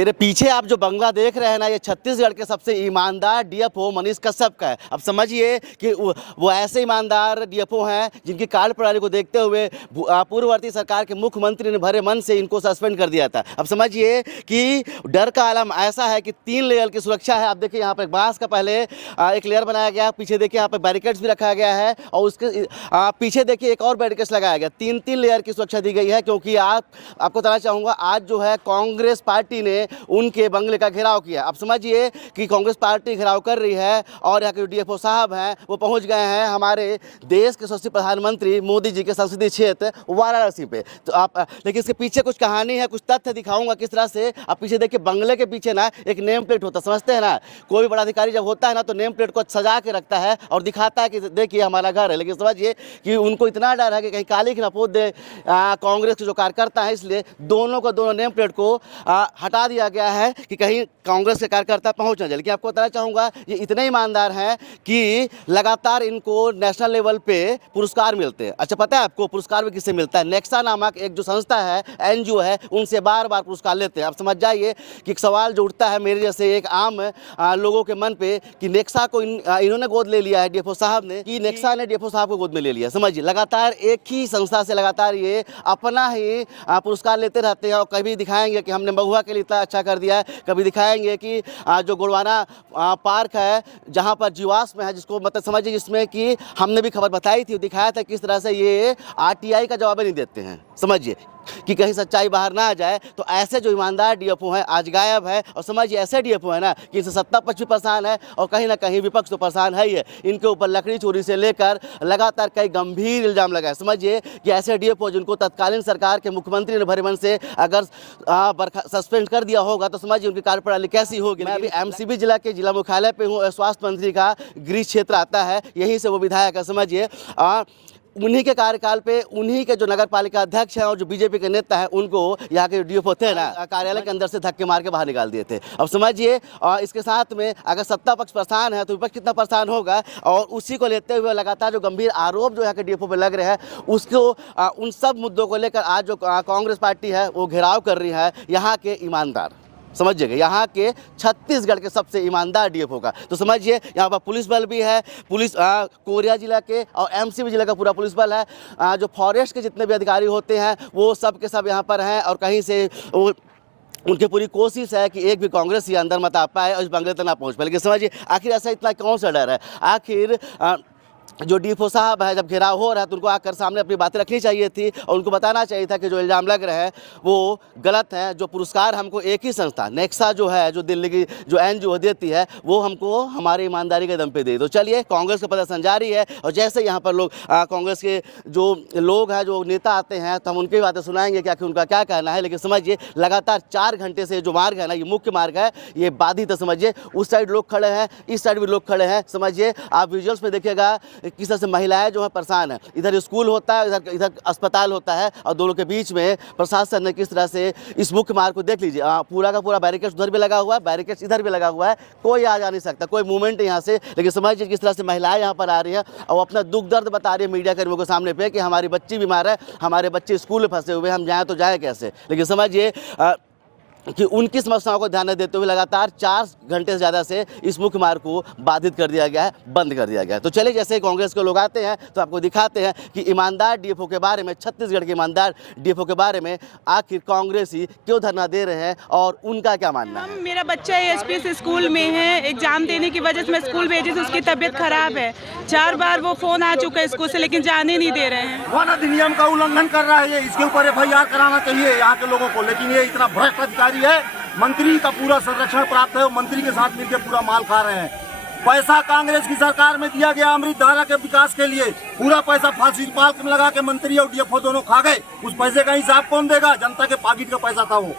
मेरे पीछे आप जो बंगला देख रहे हैं ना, ये छत्तीसगढ़ के सबसे ईमानदार डीएफओ मनीष कश्यप का है। अब समझिए कि वो ऐसे ईमानदार डीएफओ हैं जिनकी कार्यप्रणाली को देखते हुए पूर्ववर्ती सरकार के मुख्यमंत्री ने भरे मन से इनको सस्पेंड कर दिया था। अब समझिए कि डर का आलम ऐसा है कि 3 लेयर की सुरक्षा है। आप देखिए यहाँ पर बांस का पहले एक लेयर बनाया गया, पीछे देखिए यहाँ पर बैरिकेड्स भी रखा गया है और उसके पीछे देखिए एक और बैरिकेड्स लगाया गया। 3 लेयर की सुरक्षा दी गई है, क्योंकि आपको बताना चाहूँगा आज जो है कांग्रेस पार्टी ने उनके बंगले का घेराव किया। अब समझिए कि कांग्रेस पार्टी घेराव कर रही है और यहाँ के डीएफओ साहब हैं वो पहुंच गए हैं हमारे देश के यशस्वी प्रधानमंत्री मोदी जी के संसदीय क्षेत्र वाराणसी पे। तो आप लेकिन इसके पीछे कुछ कहानी है, कुछ तथ्य दिखाऊंगा किस तरह से। आप पीछे देखिए बंगले के पीछे ना एक नेम प्लेट होता है, समझते हैं ना। कोई भी बड़ा अधिकारी जब होता है ना तो नेम प्लेट को सजा के रखता है और दिखाता है कि देखिए हमारा घर है। लेकिन समझिए कि उनको इतना डर है कि कहीं काली की न पोत दे कांग्रेस के जो कार्यकर्ता है, इसलिए दोनों नेम प्लेट को हटा दिया गया है कि कहीं कांग्रेस के कार्यकर्ता पहुंच न जाए। लेकिन आपको बताना चाहूँगा ये इतने ईमानदार हैं कि लगातार इनको नेशनल लेवल पे पुरस्कार मिलते हैं। अच्छा पता है आपको पुरस्कार भी किससे मिलता है? नेक्सा नामक एक जो संस्था है, एनजीओ है, उनसे बार बार पुरस्कार लेते हैं। आप समझ जाइए कि एक सवाल जो उठता है मेरे जैसे एक आम लोगों के मन पे कि नेक्सा को इन्होंने गोद ले लिया है डीएफओ साहब ने, कि नेक्सा ने डीएफओ साहब को गोद में ले लिया। समझिए लगातार एक ही संस्था से लगातार ये अपना ही पुरस्कार लेते रहते हैं और कभी दिखाएंगे कि हमने महुआ के लिए इतना अच्छा कर दिया है, कभी दिखाएंगे कि जो गोड़वाना पार्क है जहां पर जीवाश्म है, जिसको मतलब समझिए जिसमें कि हमने भी खबर बताई थी, दिखाया था किस तरह से ये आरटीआई का जवाब नहीं देते हैं। समझिए कि कहीं सच्चाई बाहर ना आ जाए। तो ऐसे जो ईमानदार डीएफओ हैं आज गायब है। और समझिए ऐसे डीएफओ है ना कि इनसे सत्ता पक्ष भी परेशान है और कहीं ना कहीं विपक्ष तो परेशान है ही है। इनके ऊपर लकड़ी चोरी से लेकर लगातार कई गंभीर इल्जाम लगाए। समझिए कि ऐसे डीएफओ जिनको तत्कालीन सरकार के मुख्यमंत्री ने भरे मन से अगर सस्पेंड कर दिया होगा तो समझिए उनकी कार्यप्रणाली कैसी होगी। मैं अभी एमसीबी जिला के जिला मुख्यालय पे हूँ। स्वास्थ्य मंत्री का गृह क्षेत्र आता है, यहीं से वो विधायक है। समझिए उन्हीं के कार्यकाल पे उन्हीं के जो नगर पालिका अध्यक्ष हैं और जो बीजेपी के नेता हैं उनको यहाँ के डीएफओ थे ना कार्यालय के अंदर से धक्के मार के बाहर निकाल दिए थे। अब समझिए इसके साथ में अगर सत्ता पक्ष परेशान है तो विपक्ष कितना परेशान होगा। और उसी को लेते हुए लगातार जो गंभीर आरोप जो यहाँ के डीएफओ पे लग रहे हैं उसको उन सब मुद्दों को लेकर आज जो कांग्रेस पार्टी है वो घेराव कर रही है यहाँ के ईमानदार, समझिएगा यहाँ के छत्तीसगढ़ के सबसे ईमानदार डीएफओ का। तो समझिए यहाँ पर पुलिस बल भी है, पुलिस कोरिया जिला के और एमसीबी जिला का पूरा पुलिस बल है। जो फॉरेस्ट के जितने भी अधिकारी होते हैं वो सब के सब यहाँ पर हैं और कहीं से वो उनकी पूरी कोशिश है कि एक भी कांग्रेस ये अंदर मत आ पाए और इस बंगले तक ना पहुँच पाए। लेकिन समझिए आखिर ऐसा इतना कौन सा डर है? आखिर जो डीएफओ साहब है जब घेराव हो रहा है तो उनको आकर सामने अपनी बातें रखनी चाहिए थी और उनको बताना चाहिए था कि जो इल्ज़ाम लग रहे हैं वो गलत है। जो पुरस्कार हमको एक ही संस्था नेक्सा जो है, जो दिल्ली की जो एनजीओ देती है, वो हमको हमारी ईमानदारी के दम पे दे। तो चलिए कांग्रेस का प्रदर्शन जारी है और जैसे यहाँ पर लोग कांग्रेस के जो लोग हैं, जो नेता आते हैं तो हम उनकी बातें सुनाएंगे कि आखिर उनका क्या कहना है। लेकिन समझिए लगातार 4 घंटे से जो मार्ग है ना, ये मुख्य मार्ग है, ये बाधित है। समझिए उस साइड लोग खड़े हैं, इस साइड भी लोग खड़े हैं। समझिए आप विजुअल्स में देखिएगा किस तरह से महिलाएं जो है परेशान है। इधर स्कूल होता है, इधर अस्पताल होता है और दोनों के बीच में प्रशासन ने किस तरह से इस मुख्य मार्ग को देख लीजिए, पूरा का पूरा बैरिकेड्स उधर भी लगा हुआ है, बैरिकेड्स इधर भी लगा हुआ है, कोई आ जा नहीं सकता, कोई मूवमेंट यहाँ से। लेकिन समझिए किस तरह से महिलाएं यहाँ पर आ रही हैं और अपना दुख दर्द बता रही है मीडिया कर्मियों के सामने पे कि हमारी बच्ची बीमार है, हमारे बच्चे स्कूल में फंसे हुए, हम जाएँ तो जाए कैसे। लेकिन समझिए कि उनकी समस्याओं को ध्यान में देते हुए लगातार 4 घंटे से ज़्यादा से इस मुख्य मार्ग को बाधित कर दिया गया है, बंद कर दिया गया है। तो चलिए जैसे कांग्रेस के लोग आते हैं तो आपको दिखाते हैं कि ईमानदार डीएफओ के बारे में, छत्तीसगढ़ के ईमानदार डीएफओ के बारे में आखिर कांग्रेस ही क्यों धरना दे रहे हैं और उनका क्या मानना है। मेरा बच्चा एसपीएस स्कूल में है, एग्जाम देने की वजह से मैं स्कूल भेजी थी, उसकी तबीयत खराब है। 4 बार वो फोन आ चुका है स्कूल से लेकिन जाने नहीं दे रहे हैं। वन अधिनियम का उल्लंघन कर रहा है, इसके ऊपर एफआईआर कराना चाहिए यहाँ के लोगों को। लेकिन ये इतना भ्रष्ट अधिकारी है, मंत्री का पूरा संरक्षण प्राप्त है, मंत्री के साथ मिलकर पूरा माल खा रहे हैं। पैसा कांग्रेस की सरकार में दिया गया अमृत धारा के विकास के लिए, पूरा पैसा फांसी पार्क में लगा के मंत्री और डीएफओ दोनों खा गए। उस पैसे का हिसाब कौन देगा? जनता के पॉकेट का पैसा था वो।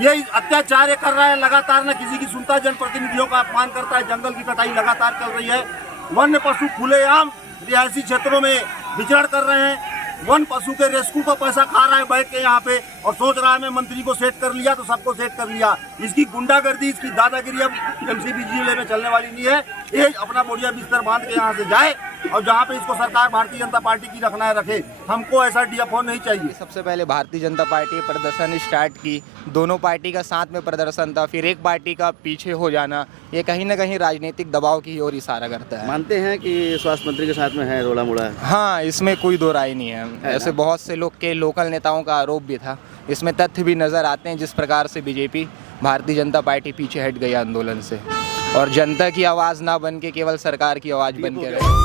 ये अत्याचार कर रहा है लगातार, न किसी की सुनता, जनप्रतिनिधियों का अपमान करता है। जंगल की कटाई लगातार चल रही है, वन्य पशु खुलेआम रिहायशी क्षेत्रों में विचरण कर रहे हैं। वन पशु के रेस्क्यू का पैसा खा रहा है बैठ के यहाँ पे और सोच रहा है मैं मंत्री को सेट कर लिया तो सबको सेट कर लिया। इसकी गुंडागर्दी, इसकी दादागिरी अब एमसीबी जिले में चलने वाली नहीं है। ये अपना बोरिया बिस्तर बांध के यहाँ से जाए और जहाँ पे इसको सरकार भारतीय जनता पार्टी की रखना है रखे, हमको ऐसा डीएफओ नहीं चाहिए। सबसे पहले भारतीय जनता पार्टी प्रदर्शन स्टार्ट की, दोनों पार्टी का साथ में प्रदर्शन था, फिर एक पार्टी का पीछे हो जाना, ये कहीं ना कहीं राजनीतिक दबाव की ओर इशारा करता है। मानते हैं कि स्वास्थ्य मंत्री के साथ में है रोला मुड़ा? हाँ, इसमें कोई दो राय नहीं है। ऐसे बहुत से लोग के लोकल नेताओं का आरोप भी था, इसमें तथ्य भी नज़र आते हैं जिस प्रकार से बीजेपी भारतीय जनता पार्टी पीछे हट गई आंदोलन से और जनता की आवाज़ ना बन के केवल सरकार की आवाज़ बन के रही।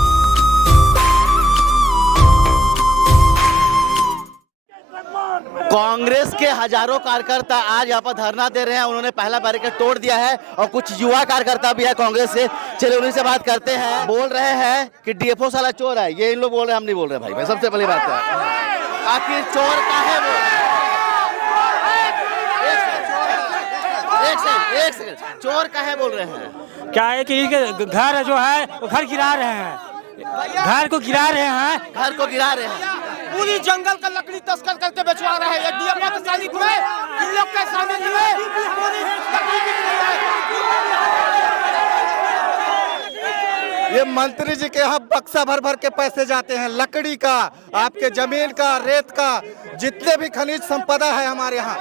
कांग्रेस के हजारों कार्यकर्ता आज यहाँ पर धरना दे रहे हैं। उन्होंने पहला बैरिकेड तोड़ दिया है और कुछ युवा कार्यकर्ता भी है कांग्रेस से। चलिए उन्हीं से बात करते हैं। बोल रहे हैं कि डीएफओ साला चोर है, ये इन लोग बोल रहे हैं, हम नहीं बोल रहे भाई। सबसे पहली बात है आखिर चोर का है वो? एक सेकंड, चोर का है बोल रहे हैं? क्या है कि घर जो है वो घर गिरा रहे हैं, घर को गिरा रहे हैं, घर को गिरा रहे हैं। पूरी जंगल का लकड़ी तस्कर करके बेचवा रहे हैं। डीएफओ के सानिध्य में, इन लोग के सानिध्य में पूरी लकड़ी बिक रही है। ये मंत्री जी के यहाँ बक्सा भर भर के पैसे जाते हैं, लकड़ी का, आपके जमीन का, रेत का, जितने भी खनिज संपदा है हमारे यहाँ,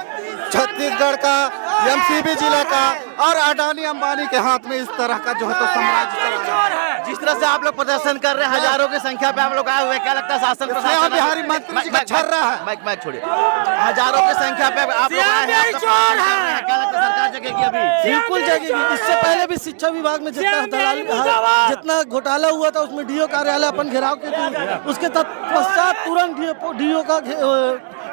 छत्तीसगढ़ का, एमसीबी जिला का और अडानी अंबानी के हाथ में इस तरह का जो है तो साम्राज्य। जिस तरह से आप लोग प्रदर्शन कर रहे हैं, हजारों की संख्या पे आप लोग आए हुए हैं, क्या लगता है शासन प्रशासन? बिहारी मंत्री जी का छर रहा है। माइक छोड़िए। हजारों की संख्या पे आप लोग आए हैं, क्या लगता है सरकार जगेगी अभी? बिल्कुल जगेगी। इससे पहले भी शिक्षा विभाग में जितना घोटाला हुआ था उसमें डीओ कार्यालय अपन घेराव के थे, उसके तत्पश्चात तुरंत डीओ का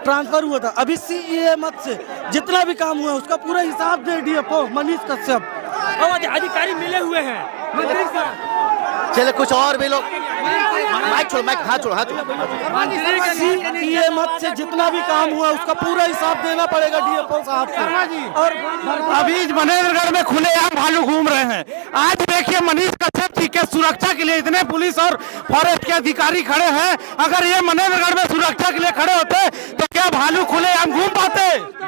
ट्रांसफर हुआ था। अभी सीईए मत से जितना भी काम हुआ उसका पूरा हिसाब दे डीएफओ मनीष कश्यप और अधिकारी मिले हुए हैं मंत्री साहब। चले कुछ और भी लोग, माइक छोड़, माइक हाथ छोड़, हाथ छोड़। सीईए मत से जितना भी काम हुआ उसका पूरा हिसाब देना पड़ेगा डीएफओ साहब से। और अभी मनेन्द्रगढ़ में खुलेआम भालू घूम रहे हैं। आज देखिए मनीष कश्यप जी के सुरक्षा के लिए इतने पुलिस और फॉरेस्ट के अधिकारी खड़े हैं। अगर ये मनेन्द्रगढ़ में सुरक्षा के लिए खड़े होते तो क्या भालू खुलेआम घूम पाते?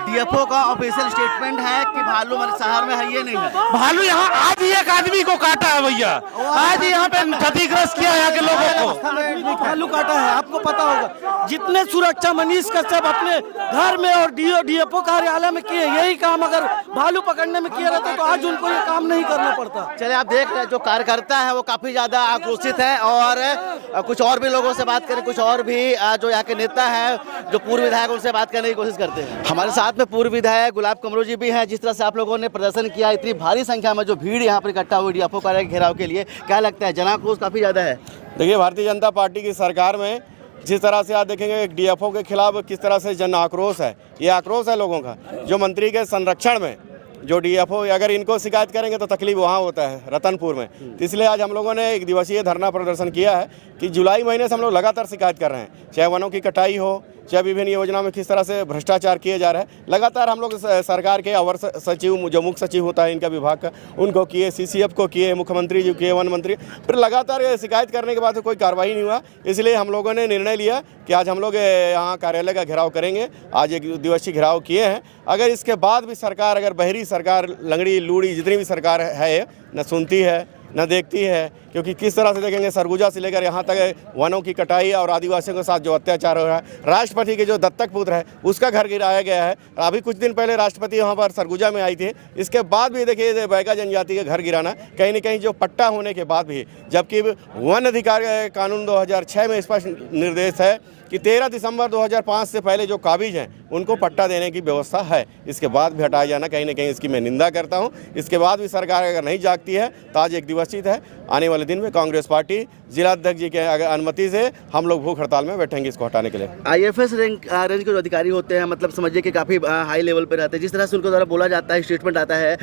डीएफओ का ऑफिशियल स्टेटमेंट है कि भालू हमारे शहर में है, ये नहीं है। भालू यहाँ आज ही एक आदमी को काटा है भैया, आज ही यहाँ पे क्षतिग्रस्त किया यहाँ के लोगों को। भालू काटा है, आपको पता होगा। जितने सुरक्षा मनीष कश्यप अपने घर में और डीएफओ कार्यालय में किए, यही काम अगर भालू पकड़ने में किया रहता तो आज उनको ये काम नहीं करना पड़ता। चले आप देख रहे हैं जो कार्यकर्ता है वो काफी ज्यादा आक्रोशित है। और कुछ और भी लोगों से बात करें, कुछ और भी जो यहाँ के नेता है, जो पूर्व विधायक, उनसे बात करने की कोशिश करते हैं। हमारे साथ में पूर्व विधायक गुलाब कमरो जी भी हैं। जिस तरह से आप लोगों ने प्रदर्शन किया, इतनी भारी संख्या में जो भीड़ यहाँ पर इकट्ठा हुई डीएफओ कार्यालय के घेराव के लिए, क्या लगता है जनाक्रोश काफी ज्यादा है? देखिए, भारतीय जनता पार्टी की सरकार में जिस तरह से आप देखेंगे डीएफओ के खिलाफ किस तरह से जन आक्रोश है, ये आक्रोश है लोगों का। जो मंत्री के संरक्षण में जो डीएफओ, अगर इनको शिकायत करेंगे तो तकलीफ वहाँ होता है रतनपुर में। तो इसलिए आज हम लोगों ने एक दिवसीय धरना प्रदर्शन किया है कि जुलाई महीने से हम लोग लगातार शिकायत कर रहे हैं, चाहे वनों की कटाई हो, चाहे विभिन्न योजनाओं में किस तरह से भ्रष्टाचार किए जा रहे हैं। लगातार हम लोग सरकार के अवर सचिव, जो मुख्य सचिव होता है इनका विभाग का, उनको किए, सीसीएफ को किए, मुख्यमंत्री जी किए, वन मंत्री, फिर लगातार शिकायत करने के बाद तो कोई कार्रवाई नहीं हुआ। इसलिए हम लोगों ने निर्णय लिया कि आज हम लोग यहाँ कार्यालय का घेराव करेंगे। आज एक दिवसीय घेराव किए हैं। अगर इसके बाद भी सरकार, अगर बहरी सरकार, लंगड़ी लूड़ी जितनी भी सरकार है, न सुनती है न देखती है, क्योंकि किस तरह से देखेंगे सरगुजा से लेकर यहाँ तक वनों की कटाई और आदिवासियों के साथ जो अत्याचार हो रहा है। राष्ट्रपति के जो दत्तक पुत्र है उसका घर गिराया गया है। अभी कुछ दिन पहले राष्ट्रपति वहाँ पर सरगुजा में आई थी। इसके बाद भी देखिए बैगा जनजाति के घर गिराना, कहीं न कहीं जो पट्टा होने के बाद भी, जबकि वन अधिकार कानून 2006 में स्पष्ट निर्देश है कि 13 दिसंबर 2005 से पहले जो काबिज हैं उनको पट्टा देने की व्यवस्था है। इसके बाद भी हटाया जाना, कहीं ना कहीं इसकी मैं निंदा करता हूं। इसके बाद भी सरकार अगर नहीं जागती है तो आज एक दिवसीय है, आने वाले दिन में कांग्रेस पार्टी जिलाध्यक्ष जी के अगर अनुमति से हम लोग भूख हड़ताल में बैठेंगे इसको हटाने के लिए। आईएफएस रेंज के जो अधिकारी होते हैं, मतलब समझिए कि काफ़ी हाई लेवल पे रहते हैं। जिस तरह से उनके द्वारा बोला जाता है, स्टेटमेंट आता है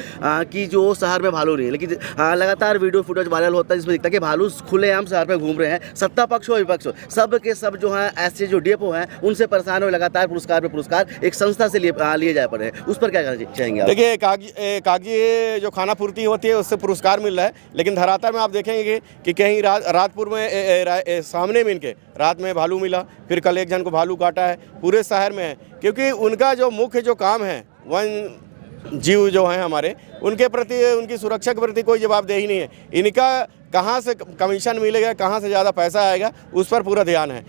कि जो शहर में भालू नहीं है, लेकिन लगातार वीडियो फुटेज वायरल होता है जिसमें दिखता है कि भालू खुलेआम शहर में घूम रहे हैं। सत्ता पक्ष हो विपक्ष हो, सब के सब जो है ऐसे जो डीएफओ हैं उनसे परेशान हो, लगातार पुरस्कार पे पुरस्कार एक संस्था से लिए जा पड़े हैं। उस पर क्या कहना चाहेंगे आप? देखिए, कागजी जो खाना पूर्ति होती है उससे पुरस्कार मिल रहा है, लेकिन धरातल में आप देखेंगे कि कहीं रातपुर में सामने में इनके रात में भालू मिला, फिर कल एक जन को भालू काटा है। पूरे शहर में है, क्योंकि उनका जो मुख्य जो काम है वन जीव जो हैं हमारे, उनके प्रति, उनकी सुरक्षा के प्रति कोई जवाबदेही नहीं है। इनका कहाँ से कमीशन मिलेगा, कहाँ से ज़्यादा पैसा आएगा, उस पर पूरा ध्यान है।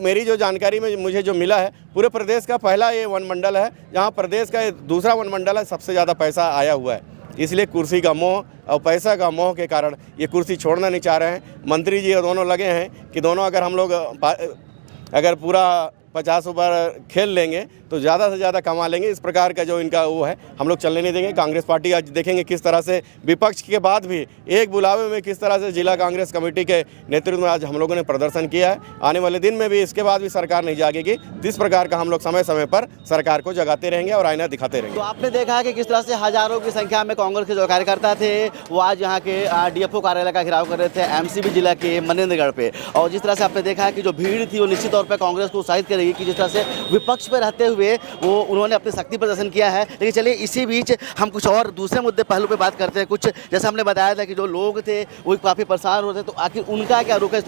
मेरी जो जानकारी में मुझे जो मिला है, पूरे प्रदेश का पहला ये वन मंडल है जहाँ प्रदेश का दूसरा वन मंडल है, सबसे ज़्यादा पैसा आया हुआ है। इसलिए कुर्सी का मोह और पैसा का मोह के कारण ये कुर्सी छोड़ना नहीं चाह रहे हैं। मंत्री जी दोनों लगे हैं कि दोनों अगर हम लोग अगर पूरा 50 ओवर खेल लेंगे तो ज़्यादा से ज़्यादा कमा लेंगे। इस प्रकार का जो इनका वो है, हम लोग चलने नहीं देंगे। कांग्रेस पार्टी आज देखेंगे किस तरह से विपक्ष के बाद भी एक बुलावे में किस तरह से जिला कांग्रेस कमेटी के नेतृत्व में आज हम लोगों ने प्रदर्शन किया है। आने वाले दिन में भी इसके बाद भी सरकार नहीं जागेगी। इस प्रकार का हम लोग समय समय पर सरकार को जगाते रहेंगे और आईना दिखाते रहेंगे। तो आपने देखा कि किस तरह से हजारों की संख्या में कांग्रेस के जो कार्यकर्ता थे वो आज यहाँ के DFO कार्यालय का घेराव कर रहे थे MCB जिला के मनेंद्रगढ़ पे। और जिस तरह से आपने देखा कि जो भीड़ थी वो निश्चित तौर पर कांग्रेस को उत्साहित करेगी कि जिस तरह से विपक्ष पर रहते हुए वो उन्होंने अपनी शक्ति प्रदर्शन किया है। लेकिन चलिए इसी बीच हम कुछ और दूसरे मुद्दे पहलू पे बात करते हैं। कुछ जैसा हमने बताया था कि जो लोग थे वो काफ़ी परेशान होते, तो आखिर उनका क्या रुख है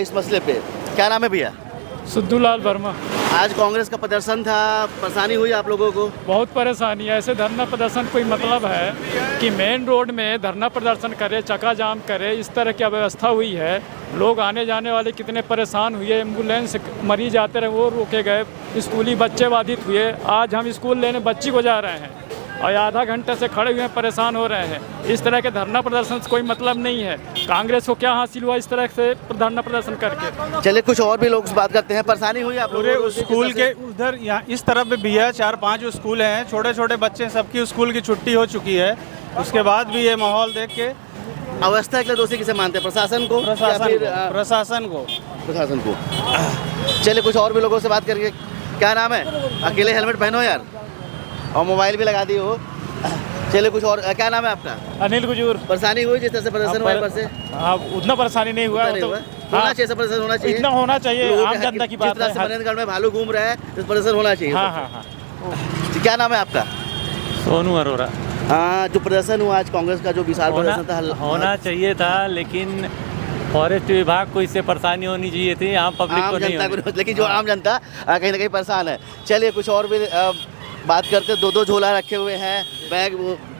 इस मसले पे? क्या नाम है भैया? सिद्धूलाल वर्मा। आज कांग्रेस का प्रदर्शन था, परेशानी हुई आप लोगों को? बहुत परेशानी है। ऐसे धरना प्रदर्शन कोई मतलब है कि मेन रोड में धरना प्रदर्शन करे, चक्का जाम करे, इस तरह की व्यवस्था हुई है। लोग आने जाने वाले कितने परेशान हुए, एम्बुलेंस मरीज आते रहे वो रोके गए, स्कूली बच्चे बाधित हुए। आज हम स्कूल लेने बच्ची को जा रहे हैं और आधा घंटे से खड़े हुए हैं, परेशान हो रहे हैं। इस तरह के धरना प्रदर्शन से कोई मतलब नहीं है। कांग्रेस को क्या हासिल हुआ इस तरह से धरना प्रदर्शन करके? चलिए कुछ और भी लोग बात करते हैं। परेशानी हुई आप पूरे स्कूल के उधर यहाँ इस तरफ भी है, 4-5 स्कूल हैं, छोटे छोटे बच्चे, सबकी स्कूल की छुट्टी हो चुकी है। उसके बाद भी ये माहौल देख के अवस्था के लिए दोषी किसे मानते हैं? प्रशासन को? प्रशासन को। चलिए कुछ और भी लोगों से बात करके। क्या नाम है? अकेले हेलमेट पहनो यार, और मोबाइल भी लगा दी हो। चलिए कुछ और। क्या नाम है आपका? अनिल गुजूर। परेशानी हुई जिस तरह से प्रदर्शन हुआ पर से? हाँ, उतना परेशानी नहीं हुआ। होना चाहिए, सब प्रदर्शन होना चाहिए, इतना होना चाहिए। आम जनता की बात है। मनेंद्रगढ़ में भालू घूम रहा है, तो प्रदर्शन होना चाहिए। हाँ। क्या नाम है आपका? सोनू अरोड़ा। हाँ, जो प्रदर्शन हुआ आज कांग्रेस का, जो विशाल प्रदर्शन था, होना चाहिए था, लेकिन फॉरेस्ट विभाग को इससे परेशानी होनी चाहिए थी, आम पब्लिक को नहीं। लेकिन जो आम जनता कहीं ना कहीं परेशान है। चलिए कुछ और भी बात करते। 2-2 झोला रखे हुए हैं, बैग,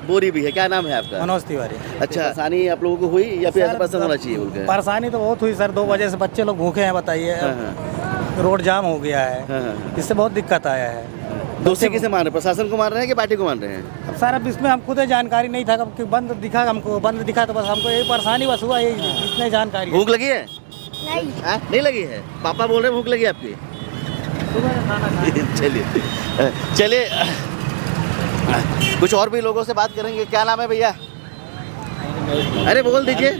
बोरी भी है। क्या नाम है आपका? मनोज तिवारी। अच्छा, परेशानी आप लोगों को हुई या फिर ऐसा परेशान होना चाहिए? परेशानी तो बहुत हुई सर, 2 बजे से बच्चे लोग भूखे हैं, बताइए। रोड जाम हो गया है, इससे बहुत दिक्कत आया है। दोषी किसे मान रहे हैं? प्रशासन को मान रहे हैं कि पार्टी को मान रहे हैं? अब सर अब इसमें हम खुद जानकारी नहीं था, कब बंद दिखा, हमको बंद दिखा तो बस हमको यही परेशानी बस हुआ, यही इतने जानकारी। भूख लगी है? नहीं लगी है? पापा बोल रहे हैं भूख लगी आपकी? चलिए कुछ और भी लोगों से बात करेंगे। क्या नाम है भैया? अरे बोल दीजिए,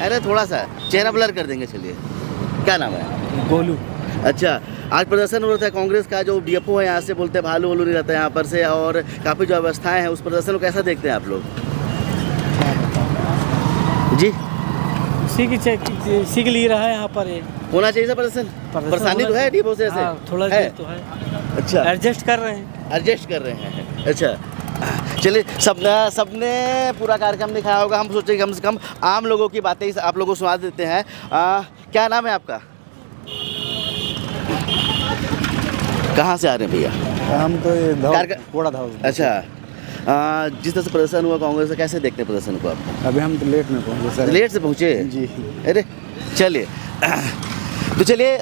अरे थोड़ा सा चेहरा ब्लर कर देंगे। चलिए क्या नाम है? गोलू। अच्छा, आज प्रदर्शन हो रहा था कांग्रेस का, जो DFO है यहाँ से बोलते हैं भालू वालू नहीं रहता है यहाँ पर से, और काफ़ी जो व्यवस्थाएं हैं, उस प्रदर्शन को कैसा देखते हैं आप लोग जी? सीख ली रहा है यहाँ पर। होना चाहिए था प्रदर्शन? परेशानी तो है DFO से? थोड़ा है तो है। अच्छा, एडजस्ट कर रहे हैं। अच्छा, चलिए सबने पूरा कार्यक्रम दिखाया होगा। हम सोचे कम से कम आम लोगों की बातें आप लोगों को सुना देते हैं। क्या नाम है आपका? कहाँ से आ रहे हैं भैया? हम तो ये अच्छा, जिस तरह से प्रदर्शन हुआ कांग्रेस का, कैसे देखते हैं प्रदर्शन को आप? अभी हम तो लेट में पहुँचे सर। लेट से पहुँचे जी? अरे चलिए तो चलिए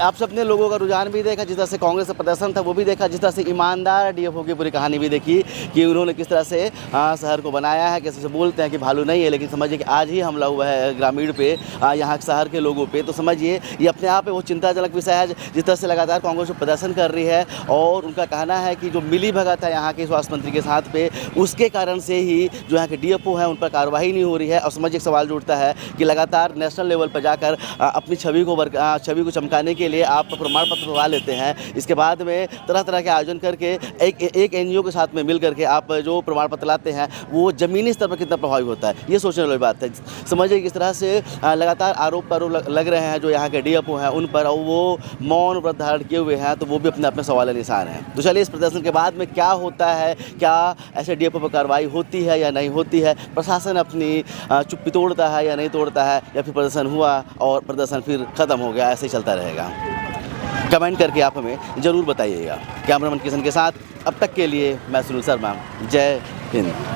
आप सबने लोगों का रुझान भी देखा, जिस तरह से कांग्रेस का प्रदर्शन था वो भी देखा, जिस तरह से ईमानदार DFO की पूरी कहानी भी देखी कि उन्होंने किस तरह से शहर को बनाया है। कैसे से बोलते हैं कि भालू नहीं है, लेकिन समझिए कि आज ही हमला हुआ है ग्रामीण पे, यहाँ शहर के लोगों पे। तो समझिए ये अपने आप में वो चिंताजनक विषय है, जिस तरह से लगातार कांग्रेस प्रदर्शन कर रही है। और उनका कहना है कि जो मिली भगत है यहाँ के स्वास्थ्य मंत्री के साथ पे, उसके कारण से ही जो यहाँ के DFO हैं उन पर कार्रवाई नहीं हो रही है। और समझिए सवाल जो उठता है कि लगातार नेशनल लेवल पर जाकर अपनी छवि को चमकाने के लिए आप प्रमाण पत्र बनवा लेते हैं, इसके बाद में तरह तरह के आयोजन करके एक NGO के साथ में मिल करके आप जो प्रमाण पत्र लाते हैं वो ज़मीनी स्तर पर कितना प्रभावी होता है, ये सोचने वाली बात है। समझिए किस तरह से लगातार आरोप लग रहे हैं जो यहाँ के DFO हैं उन पर, और वो मौन व्रत धारण किए हुए हैं, तो वो भी अपने सवाल निशान हैं। तो चलिए इस प्रदर्शन के बाद में क्या होता है, क्या ऐसे DFO पर कार्रवाई होती है या नहीं होती है, प्रशासन अपनी चुप्पी तोड़ता है या नहीं तोड़ता है, या फिर प्रदर्शन हुआ और प्रदर्शन फिर ख़त्म हो गया, ऐसे ही चलता रहेगा। कमेंट करके आप हमें ज़रूर बताइएगा। कैमरामैन किशन के साथ अब तक के लिए मैं सुनील शर्मा, जय हिंद।